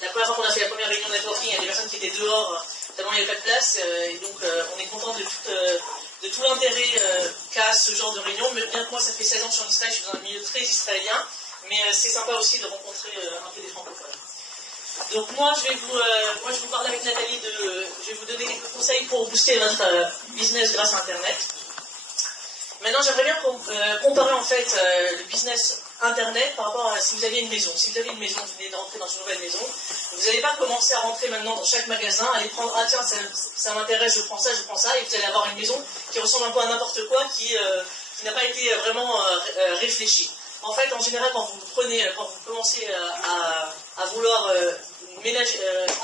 La première fois qu'on a fait la première réunion de networking, il y a des personnes qui étaient dehors, tellement il n'y avait pas de place, et donc on est content de tout l'intérêt qu'a ce genre de réunion. Mais bien que moi, ça fait 16 ans que je suis en Israël, je suis dans un milieu très israélien, mais c'est sympa aussi de rencontrer un peu des francophones. Donc moi, je vais vous parler avec Nathalie, je vais vous donner quelques conseils pour booster votre business grâce à Internet. Maintenant, j'aimerais bien comparer en fait le business Internet par rapport à si vous aviez une maison. Si vous avez une maison, vous venez de rentrer dans une nouvelle maison, vous n'allez pas commencer à rentrer maintenant dans chaque magasin, aller prendre, ah tiens, ça m'intéresse, je prends ça, et vous allez avoir une maison qui ressemble un peu à n'importe quoi, qui n'a pas été vraiment réfléchie. En fait, en général, quand vous commencez à vouloir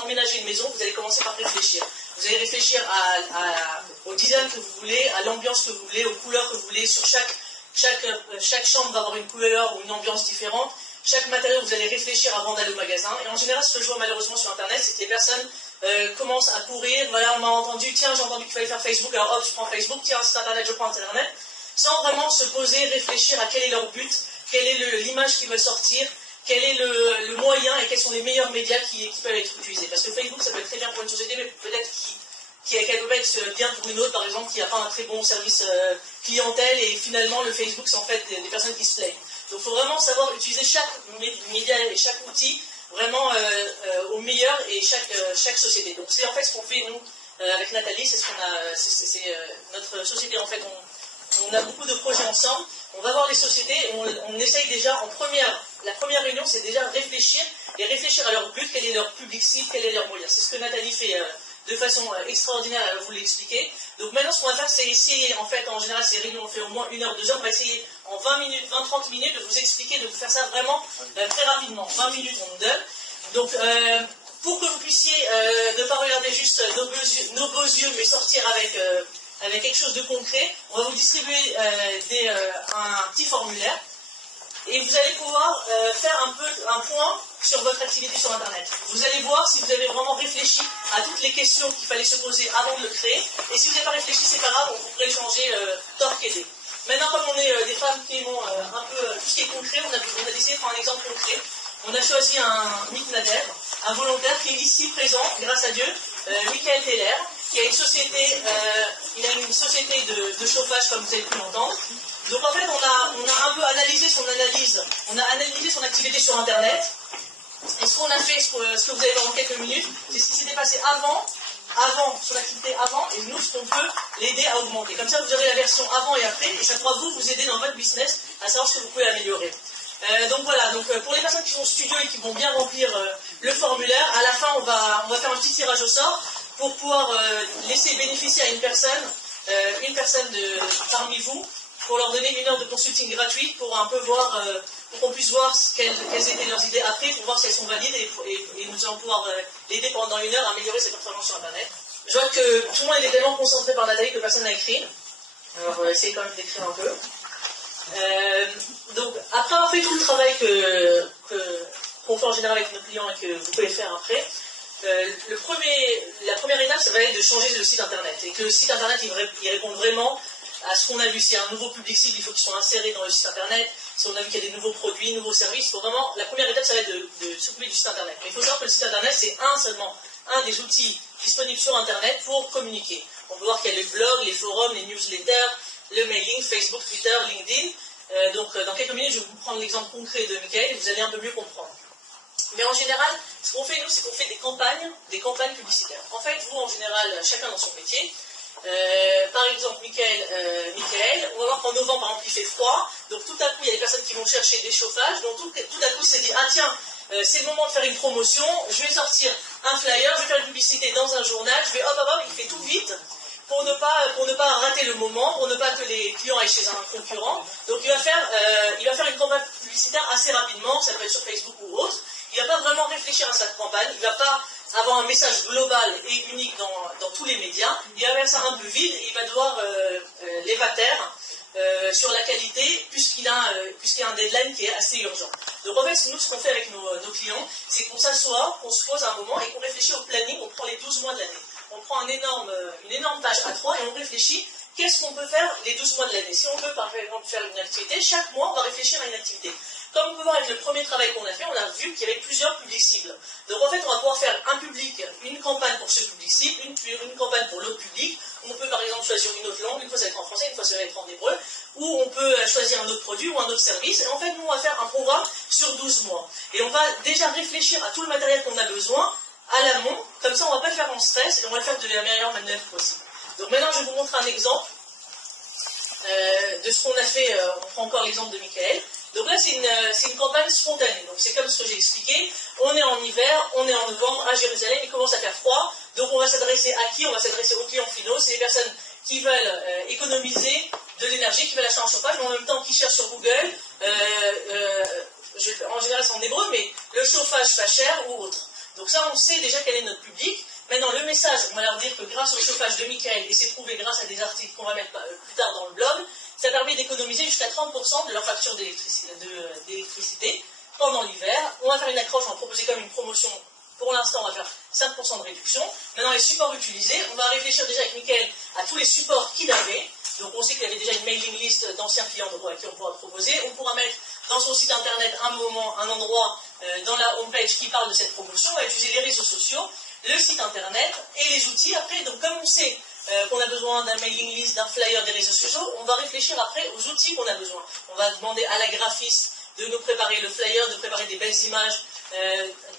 emménager une maison, vous allez commencer par réfléchir. Vous allez réfléchir au design que vous voulez, à l'ambiance que vous voulez, aux couleurs que vous voulez. Sur chaque chambre va avoir une couleur ou une ambiance différente. Chaque matériau, vous allez réfléchir avant d'aller au magasin. Et en général, ce que je vois malheureusement sur Internet, c'est que les personnes commencent à courir. Voilà, on m'a entendu, tiens, j'ai entendu qu'il fallait faire Facebook, alors hop, je prends Facebook, tiens, site Internet, je prends Internet. Sans vraiment se poser, réfléchir à quel est leur but, quelle est l'image qu'ils veulent sortir, quel est le moyen et quels sont les meilleurs médias qui peuvent être utilisés. Parce que Facebook, ça peut être très bien pour une société, mais peut-être qu'elle peut être bien pour une autre, par exemple, qui n'a pas un très bon service clientèle, et finalement, le Facebook, c'est en fait des personnes qui se plaignent. Donc, il faut vraiment savoir utiliser chaque média et chaque outil vraiment au meilleur, et chaque société. Donc, c'est en fait ce qu'on fait, nous, avec Nathalie, c'est notre société, en fait, on a beaucoup de projets ensemble, on va voir les sociétés, on essaye déjà, la première réunion, c'est déjà réfléchir à leur but, quel est leur public cible, quel est leur moyen. C'est ce que Nathalie fait de façon extraordinaire, elle va vous l'expliquer. Donc maintenant, ce qu'on va faire, c'est essayer, en fait, en général, ces réunions, on fait au moins 1 heure, 2 heures, on va essayer en 20 minutes, 20-30 minutes, de vous expliquer, de vous faire ça vraiment très rapidement. 20 minutes, on nous donne. Donc, pour que vous puissiez ne pas regarder juste nos beaux yeux, mais sortir avec quelque chose de concret, on va vous distribuer un petit formulaire, et vous allez pouvoir faire un point sur votre activité sur Internet. Vous allez voir si vous avez vraiment réfléchi à toutes les questions qu'il fallait se poser avant de le créer, et si vous n'avez pas réfléchi, c'est pas grave, on pourrait changer tort qu'aider. Maintenant, comme on est des femmes qui aimons un peu tout ce qui est concret, on a décidé de prendre un exemple concret. On a choisi un mitnader, un volontaire qui est ici présent, grâce à Dieu, Michael Teller, qui a une société, de chauffage, comme vous avez pu l'entendre. Donc en fait, on a un peu analysé on a analysé son activité sur Internet. Et ce qu'on a fait, ce que vous allez voir dans quelques minutes, c'est ce qui s'était passé avant, son activité avant, et nous, ce qu'on peut l'aider à augmenter. Comme ça, vous aurez la version avant et après, et ça pourra vous aider dans votre business à savoir ce que vous pouvez améliorer. Donc voilà, pour les personnes qui sont au studio et qui vont bien remplir le formulaire, à la fin, on va faire un petit tirage au sort pour pouvoir laisser bénéficier à une personne parmi vous, pour leur donner 1 heure de consulting gratuite, pour un peu voir, pour qu'on puisse voir quelles étaient leurs idées après, pour voir si elles sont valides, et nous allons pouvoir l'aider pendant 1 heure à améliorer ses performances sur Internet. Je vois que tout le monde est tellement concentré par Nathalie que personne n'a écrit. Alors on va essayer quand même d'écrire un peu. Donc après avoir fait tout le travail qu'on fait en général avec nos clients et que vous pouvez faire après, la première étape, ça va être de changer le site Internet, et que le site Internet il réponde vraiment à ce qu'on a vu. S'il y a un nouveau public cible, il faut qu'ils soient insérés dans le site Internet. Si on a vu qu'il y a des nouveaux produits, nouveaux services, il faut vraiment, la première étape, ça va être de s'occuper du site Internet. Mais il faut savoir que le site Internet, c'est seulement un des outils disponibles sur Internet pour communiquer. On peut voir qu'il y a les blogs, les forums, les newsletters, le mailing, Facebook, Twitter, LinkedIn. Donc dans quelques minutes, je vais vous prendre l'exemple concret de Michael, et vous allez un peu mieux comprendre. Mais en général, ce qu'on fait, nous, c'est qu'on fait des campagnes publicitaires. En fait, vous, en général, chacun dans son métier. Par exemple, Michael, on va voir qu'en novembre, par exemple, il fait froid, donc tout à coup, il y a des personnes qui vont chercher des chauffages, donc tout à coup, il s'est dit, ah tiens, c'est le moment de faire une promotion, je vais sortir un flyer, je vais faire une publicité dans un journal, je vais hop, il fait tout vite, pour ne pas rater le moment, pour ne pas que les clients aillent chez un concurrent. Donc il va faire une campagne publicitaire assez rapidement, ça peut être sur Facebook ou autre. Il ne va pas vraiment réfléchir à sa campagne, il ne va pas avoir un message global et unique dans tous les médias, il va faire ça un peu vide, et il va devoir l'évater sur la qualité, puisqu'il y a un deadline qui est assez urgent. Donc en fait, nous, ce qu'on fait avec nos clients, c'est qu'on s'assoit, qu'on se pose un moment et qu'on réfléchit au planning, on prend les 12 mois de l'année. On prend une énorme page A3 et on réfléchit qu'est-ce qu'on peut faire les 12 mois de l'année? Si on veut par exemple faire une activité, chaque mois on va réfléchir à une activité. Comme on peut voir avec le premier travail qu'on a fait, on a vu qu'il y avait plusieurs publics cibles. Donc en fait, on va pouvoir faire un public, une campagne pour ce public cible, une campagne pour l'autre public. On peut par exemple choisir une autre langue, une fois ça va être en français, une fois ça va être en hébreu, ou on peut choisir un autre produit ou un autre service. Et en fait, nous on va faire un programme sur 12 mois. Et on va déjà réfléchir à tout le matériel qu'on a besoin à l'amont, comme ça on ne va pas le faire en stress et on va le faire de la meilleure manière possible. Donc maintenant je vais vous montrer un exemple de ce qu'on a fait, on prend encore l'exemple de Michael. Donc là, c'est une campagne spontanée. Donc c'est comme ce que j'ai expliqué. On est en hiver, on est en novembre, à Jérusalem, il commence à faire froid. Donc on va s'adresser à qui? On va s'adresser aux clients finaux. C'est les personnes qui veulent économiser de l'énergie, qui veulent acheter un chauffage, mais en même temps qui cherchent sur Google, en général c'est en hébreu, mais le chauffage pas cher ou autre. Donc ça, on sait déjà quel est notre public. Maintenant, le message, on va leur dire que grâce au chauffage de Michael, et c'est prouvé grâce à des articles qu'on va mettre plus tard dans le blog, ça permet d'économiser jusqu'à 30% de leur facture d'électricité pendant l'hiver. On va faire une accroche, on va proposer comme une promotion. Pour l'instant, on va faire 5% de réduction. Maintenant, les supports utilisés, on va réfléchir déjà avec Michael à tous les supports qu'il avait. Donc, on sait qu'il y avait déjà une mailing list d'anciens clients à qui on pourra proposer. On pourra mettre dans son site internet un endroit dans la homepage qui parle de cette promotion. On va utiliser les réseaux sociaux, le site internet et les outils. Après, donc comme on sait qu'on a besoin d'un mailing list, d'un flyer, des réseaux sociaux, on va réfléchir après aux outils qu'on a besoin. On va demander à la graphiste de nous préparer le flyer, de préparer des belles images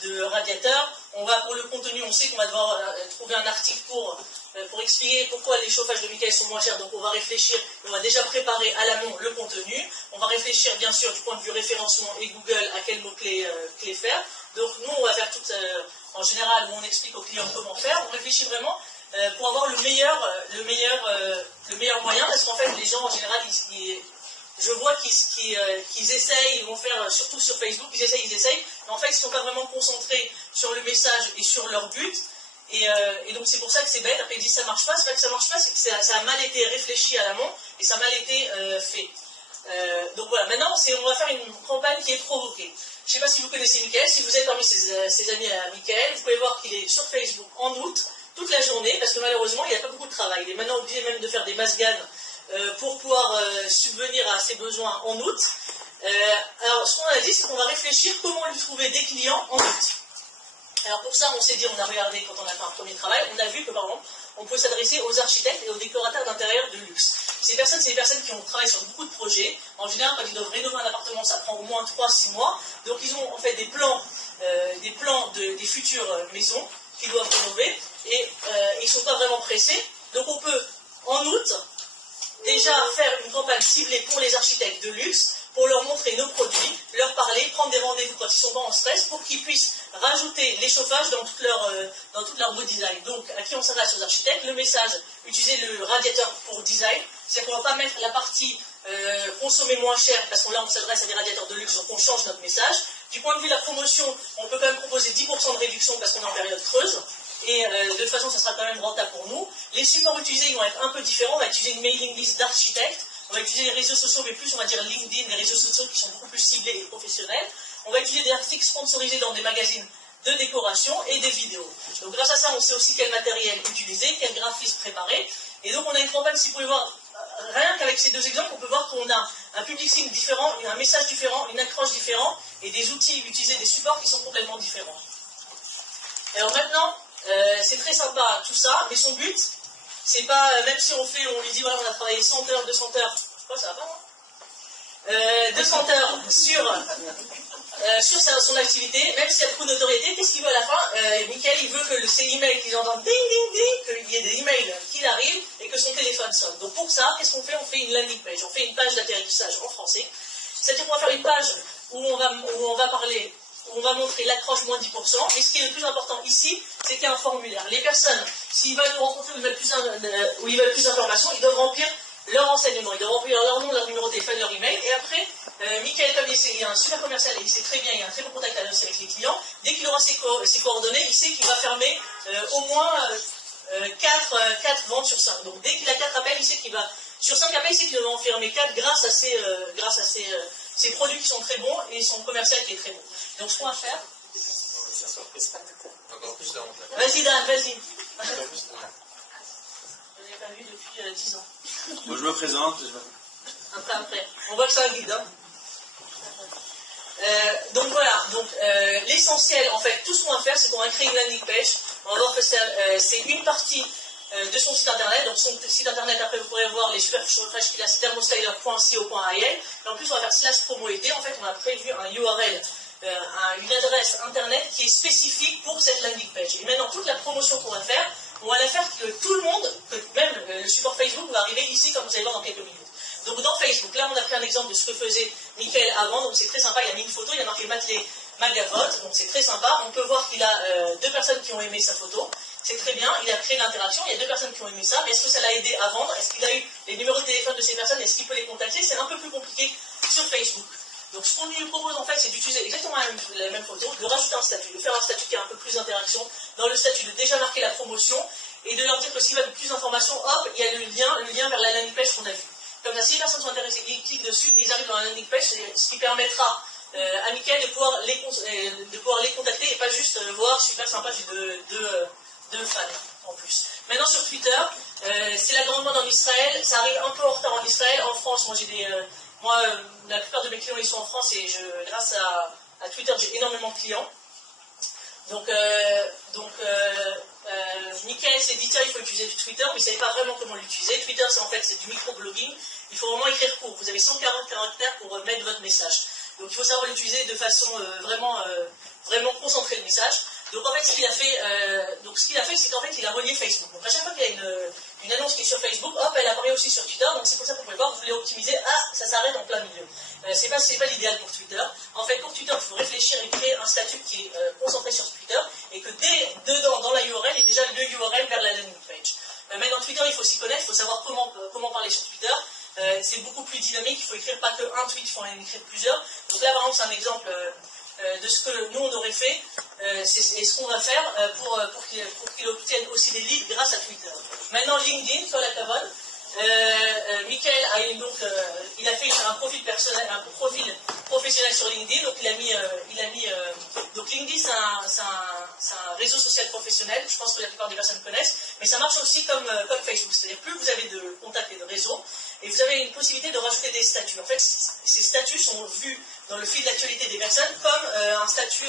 de radiateurs. On va, pour le contenu, on sait qu'on va devoir trouver un article pour expliquer pourquoi les chauffages de Michael sont moins chers. Donc on va réfléchir, on va déjà préparer à l'amont le contenu. On va réfléchir bien sûr du point de vue référencement et Google à quels mots-clés faire. Donc nous on va faire tout en général où on explique aux clients comment faire. On réfléchit vraiment pour avoir le meilleur moyen, parce qu'en fait les gens en général je vois qu'ils essayent, ils vont faire, surtout sur Facebook, ils essayent, mais en fait ils ne sont pas vraiment concentrés sur le message et sur leur but, et donc c'est pour ça que c'est bête. Après ils disent ça marche pas, c'est pas que ça marche pas, c'est que ça a mal été réfléchi à l'amont, et ça a mal été fait. Donc voilà, maintenant on va faire une campagne qui est provoquée. Je ne sais pas si vous connaissez Michael, si vous êtes parmi ses amis à Michael, vous pouvez voir qu'il est sur Facebook en août, toute la journée, parce que malheureusement il n'y a pas beaucoup de travail. Il est maintenant obligé même de faire des masganes pour pouvoir subvenir à ses besoins en août. Alors ce qu'on a dit, c'est qu'on va réfléchir comment lui trouver des clients en août. Alors pour ça, on s'est dit, on a regardé quand on a fait un premier travail, on a vu que par exemple, on peut s'adresser aux architectes et aux décorateurs d'intérieur de luxe. Ces personnes, c'est des personnes qui ont travaillé sur beaucoup de projets. En général, quand ils doivent rénover un appartement, ça prend au moins 3-6 mois. Donc ils ont en fait des plans des futures maisons qu'ils doivent rénover, et ils ne sont pas vraiment pressés. Donc on peut, en août, déjà faire une campagne ciblée pour les architectes de luxe, pour leur montrer nos produits, leur parler, prendre des rendez-vous quand ils sont pas en stress, pour qu'ils puissent rajouter les chauffages dans tout leur beau design. Donc, à qui on s'adresse? Aux architectes. Le message, utiliser le radiateur pour design, c'est-à-dire qu'on ne va pas mettre la partie consommer moins cher, parce qu'on là on s'adresse à des radiateurs de luxe, donc on change notre message. Du point de vue de la promotion, on peut quand même proposer 10% de réduction parce qu'on est en période creuse. Et de toute façon, ça sera quand même rentable pour nous. Les supports utilisés, ils vont être un peu différents. On va utiliser une mailing list d'architectes. On va utiliser les réseaux sociaux, mais plus, on va dire LinkedIn, les réseaux sociaux qui sont beaucoup plus ciblés et professionnels. On va utiliser des articles sponsorisés dans des magazines de décoration et des vidéos. Donc grâce à ça, on sait aussi quel matériel utiliser, quel graphisme préparer. Et donc on a une campagne, si vous pouvez voir, rien qu'avec ces deux exemples, on peut voir qu'on a un public cible différent, un message différent, une accroche différente, et des outils utilisés, des supports qui sont complètement différents. Alors maintenant, c'est très sympa tout ça, mais son but, c'est pas, même si on lui dit voilà, on a travaillé 100 heures, 200 heures, je sais pas, ça va pas, hein, 200 heures sur son activité, même s'il y a beaucoup de notoriété, qu'est-ce qu'il veut à la fin? Michael, il veut que ces emails qu'ils entendent ding ding ding, qu'il y ait des emails qui arrivent et que son téléphone sonne. Donc pour ça, qu'est-ce qu'on fait? On fait une landing page, on fait une page d'atterrissage en français. C'est-à-dire qu'on va faire une page où on va parler, où on va montrer l'accroche moins 10%, mais ce qui est le plus important ici, c'est qu'il y a un formulaire. Les personnes, s'ils veulent nous rencontrer ou ils veulent plus d'informations, ils doivent remplir leur renseignement, ils doivent remplir leur nom, leur numéro de téléphone, leur email, et après, Michael, comme il y a un super commercial et il sait très bien, il y a un très bon contact avec les clients, dès qu'il aura ses coordonnées, il sait qu'il va fermer au moins 4 ventes sur 5. Donc dès qu'il a 4 appels, il sait qu'il va, sur 5 appels, il sait qu'il va en fermer 4 grâce à ses produits qui sont très bons et son commercial qui est très bon. Donc ce qu'on va faire... Encore plus de honte. Vas-y Dan, vas-y. n'avez pas vu depuis 10 ans. Moi, je me présente. Après. On voit que c'est un guide. Hein. Donc voilà, l'essentiel, en fait, tout ce qu'on va faire, c'est qu'on va créer une landing page. On va voir que c'est une partie de son site internet. Donc son site internet, après vous pourrez voir les super pages qu'il a, c'est thermostyler.co.il. Et en plus, on va faire /promo-id. En fait, on a prévu un URL, une adresse internet qui est spécifique pour cette landing page. Et maintenant, toute la promotion qu'on va faire, on va la faire que tout le monde, que même le support Facebook va arriver ici, comme vous allez voir dans quelques minutes. Donc dans Facebook, là on a pris un exemple de ce que faisait Mickaël avant, donc c'est très sympa, il a mis une photo, il a marqué Matlé Magavote, donc c'est très sympa. On peut voir qu'il a 2 personnes qui ont aimé sa photo, c'est très bien, il a créé l'interaction, il y a 2 personnes qui ont aimé ça, mais est-ce que ça l'a aidé à vendre? Est-ce qu'il a eu les numéros de téléphone de ces personnes? Est-ce qu'il peut les contacter? C'est un peu plus compliqué sur Facebook. Donc ce qu'on lui propose en fait, c'est d'utiliser exactement la même photo, de rajouter un statut, de faire un statut qui a un peu plus d'interaction, dans le statut de déjà marquer la promotion, et de leur dire que s'ils veulent plus d'informations, hop, il y a le lien vers la landing page qu'on a vu. Comme ça, si les personnes sont intéressées, ils cliquent dessus, ils arrivent dans la landing page, ce qui permettra à Mickaël de pouvoir les contacter et pas juste voir super sympa, j'ai deux fans en plus. Maintenant sur Twitter, c'est la grande mode en Israël, ça arrive un peu en retard en Israël. En France, moi la plupart de mes clients ils sont en France et grâce à Twitter j'ai énormément de clients. Donc Mickaël s'est dit tiens, il faut utiliser du Twitter, mais il ne savait pas vraiment comment l'utiliser. Twitter, c'est du micro-blogging. Il faut vraiment écrire court. Vous avez 140 caractères pour mettre votre message. Donc il faut savoir l'utiliser de façon vraiment concentrer le message. Donc en fait, ce qu'il a fait, c'est qu'en fait, il a relié Facebook. Donc à chaque fois qu'il y a une annonce qui est sur Facebook, hop, elle apparaît aussi sur Twitter. Donc c'est pour ça que vous pouvez voir, vous voulez optimiser, ça s'arrête en plein milieu. C'est pas l'idéal pour Twitter. En fait, pour Twitter, il faut réfléchir et créer un statut qui est concentré sur Twitter et que dedans, dans la URL, il y a déjà le URL vers la landing page. Maintenant, Twitter, il faut s'y connaître, il faut savoir comment parler sur Twitter. C'est beaucoup plus dynamique, il faut écrire pas que un tweet, il faut en écrire plusieurs. Donc là, par exemple, c'est un exemple de ce que nous, on aurait fait et ce qu'on va faire pour qu'il obtienne aussi des leads grâce à Twitter. Maintenant, LinkedIn, sur la Cavone, Mickaël il a fait un profil personnel, un profil professionnel sur LinkedIn, donc donc LinkedIn c'est un réseau social professionnel, je pense que la plupart des personnes connaissent, mais ça marche aussi comme Facebook, c'est-à-dire plus vous avez de contacts et de réseaux, et vous avez une possibilité de rajouter des statuts. En fait, ces statuts sont vus dans le fil d'actualité des personnes comme un statut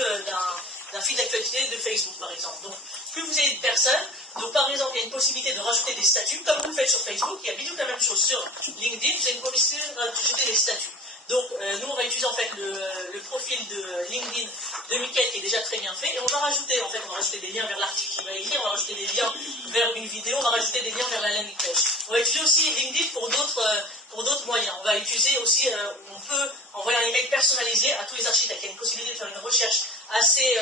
d'un fil d'actualité de Facebook, par exemple. Donc, plus vous avez de personnes, donc par exemple, il y a une possibilité de rajouter des statuts, comme vous le faites sur Facebook, il y a bidou la même chose sur LinkedIn, vous avez une possibilité de rajouter des statuts. Donc, nous, on va utiliser en fait le profil de LinkedIn de Mickaël qui est déjà très bien fait, et on va rajouter des liens vers l'article qu'il va écrire, on va rajouter des liens vers une vidéo, on va rajouter des liens vers la landing page. On va utiliser aussi LinkedIn pour d'autres moyens. On va utiliser aussi, on peut envoyer un email personnalisé à tous les architectes. Il y a une possibilité de faire une recherche assez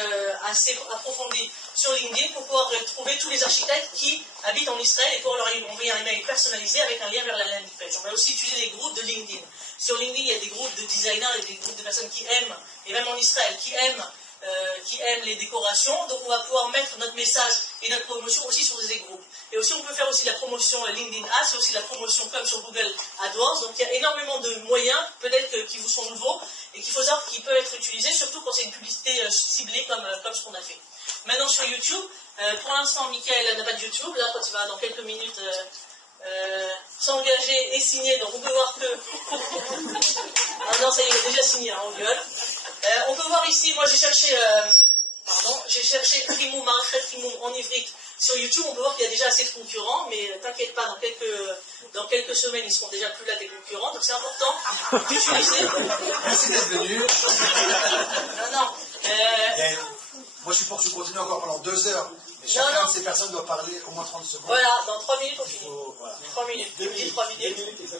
approfondie sur LinkedIn pour pouvoir trouver tous les architectes qui habitent en Israël et pour leur envoyer un email personnalisé avec un lien vers la landing page. On va aussi utiliser les groupes de LinkedIn. Sur LinkedIn, il y a des groupes de designers et des groupes de personnes qui aiment, et même en Israël, qui aiment les décorations. Donc on va pouvoir mettre notre message et notre promotion aussi sur ces groupes. Et aussi on peut faire aussi la promotion LinkedIn Ads, c'est aussi la promotion comme sur Google AdWords. Donc il y a énormément de moyens, peut-être qui vous sont nouveaux, et qu'il faut savoir qu'ils peuvent être utilisés, surtout quand c'est une publicité ciblée comme ce qu'on a fait. Maintenant sur YouTube, pour l'instant Mickaël n'a pas de YouTube, là quand il va dans quelques minutes s'engager et signer, donc on peut voir que... ah non, ça y est, il est déjà signé, hein, on gueule. On peut voir ici, moi j'ai cherché Trimoum, Marie Trimoum en ivrite sur YouTube, on peut voir qu'il y a déjà assez de concurrents, mais t'inquiète pas, dans quelques semaines, ils seront déjà plus là tes concurrents, donc c'est important d'utiliser... Merci d'être venu. Non. Moi je suis pour que tu continues encore pendant 2 heures. Mais chacun de ces personnes doit parler au moins 30 secondes. Voilà, dans 3 minutes on finit. Voilà. 3 minutes. 2 minutes.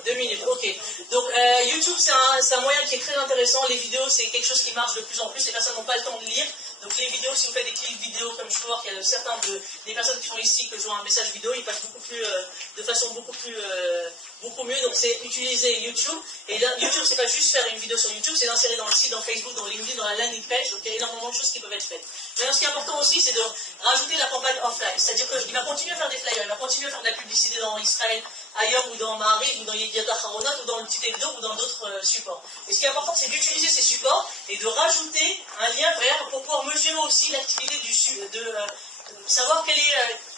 2 minutes, ok. Donc YouTube c'est un moyen qui est très intéressant. Les vidéos c'est quelque chose qui marche de plus en plus. Les personnes n'ont pas le temps de lire. Donc les vidéos, si vous faites des clips vidéo, comme je peux voir qu'il y a certains des personnes qui sont ici, que je vois un message vidéo, ils passent de façon beaucoup mieux. Donc c'est utiliser YouTube. Et là, YouTube, c'est pas juste faire une vidéo sur YouTube, c'est l'insérer dans le site, dans Facebook, dans LinkedIn, dans la landing page. Donc il y a énormément de choses qui peuvent être faites. Maintenant, ce qui est important aussi, c'est de rajouter la campagne offline. C'est-à-dire qu'il va continuer à faire des flyers, il va continuer à faire de la publicité dans Israël, ailleurs, ou dans Maariv, ou dans Yediot Aharonot, ou dans le petit hebdo, ou dans d'autres supports. Et ce qui est important, c'est d'utiliser ces supports et de rajouter un lien vers pour pouvoir mesurer aussi l'activité de savoir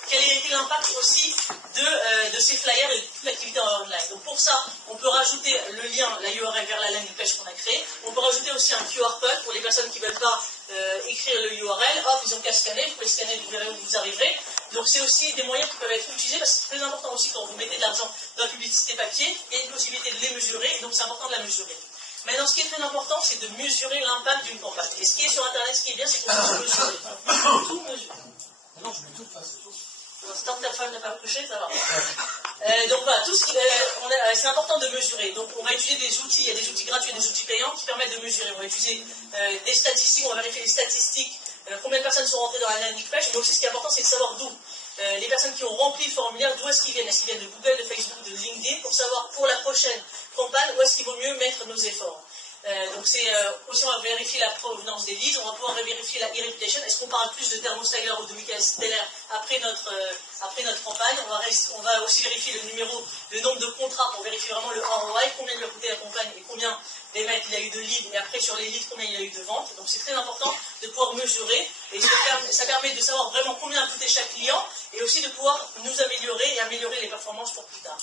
quel a été l'impact aussi de ces flyers et de toute l'activité en online. Donc pour ça, on peut rajouter le lien, la URL vers la landing page qu'on a créée. On peut rajouter aussi un QR code pour les personnes qui ne veulent pas écrire le URL. Hop, ils ont qu'à scanner, vous pouvez scanner, vous verrez où vous arriverez. Donc c'est aussi des moyens qui peuvent être utilisés parce que c'est très important aussi quand vous mettez de l'argent dans la publicité papier, il y a une possibilité de les mesurer, et donc c'est important de la mesurer. Maintenant, ce qui est très important, c'est de mesurer l'impact d'une campagne. Et ce qui est sur Internet, ce qui est bien, c'est qu'on peut mesurer. Tout mesurer. Non, je mets tout, c'est tout. Tant que ta femme n'a pas couché, ça va. Donc voilà, c'est important de mesurer. Donc on va utiliser des outils, il y a des outils gratuits et des outils payants qui permettent de mesurer. On va utiliser des statistiques, on va vérifier les statistiques, combien de personnes sont rentrées dans la landing page. Mais aussi ce qui est important, c'est de savoir d'où. Les personnes qui ont rempli le formulaire, d'où est-ce qu'ils viennent? Est-ce qu'ils viennent de Google, de Facebook, de LinkedIn, pour savoir pour la prochaine campagne où est-ce qu'il vaut mieux mettre nos efforts. Donc c'est aussi on va vérifier la provenance des leads, on va pouvoir vérifier la e-reputation. Est-ce qu'on parle plus de Thermo Styler ou de Michael Steller après notre campagne? On va aussi vérifier le nombre de contrats pour vérifier vraiment le ROI, combien lui a coûté la campagne et combien des mètres il a eu de leads, et après sur les leads combien il a eu de ventes. Donc c'est très important de pouvoir mesurer, et ça permet de savoir vraiment combien a coûté chaque client, et aussi de pouvoir nous améliorer et améliorer les performances pour plus tard.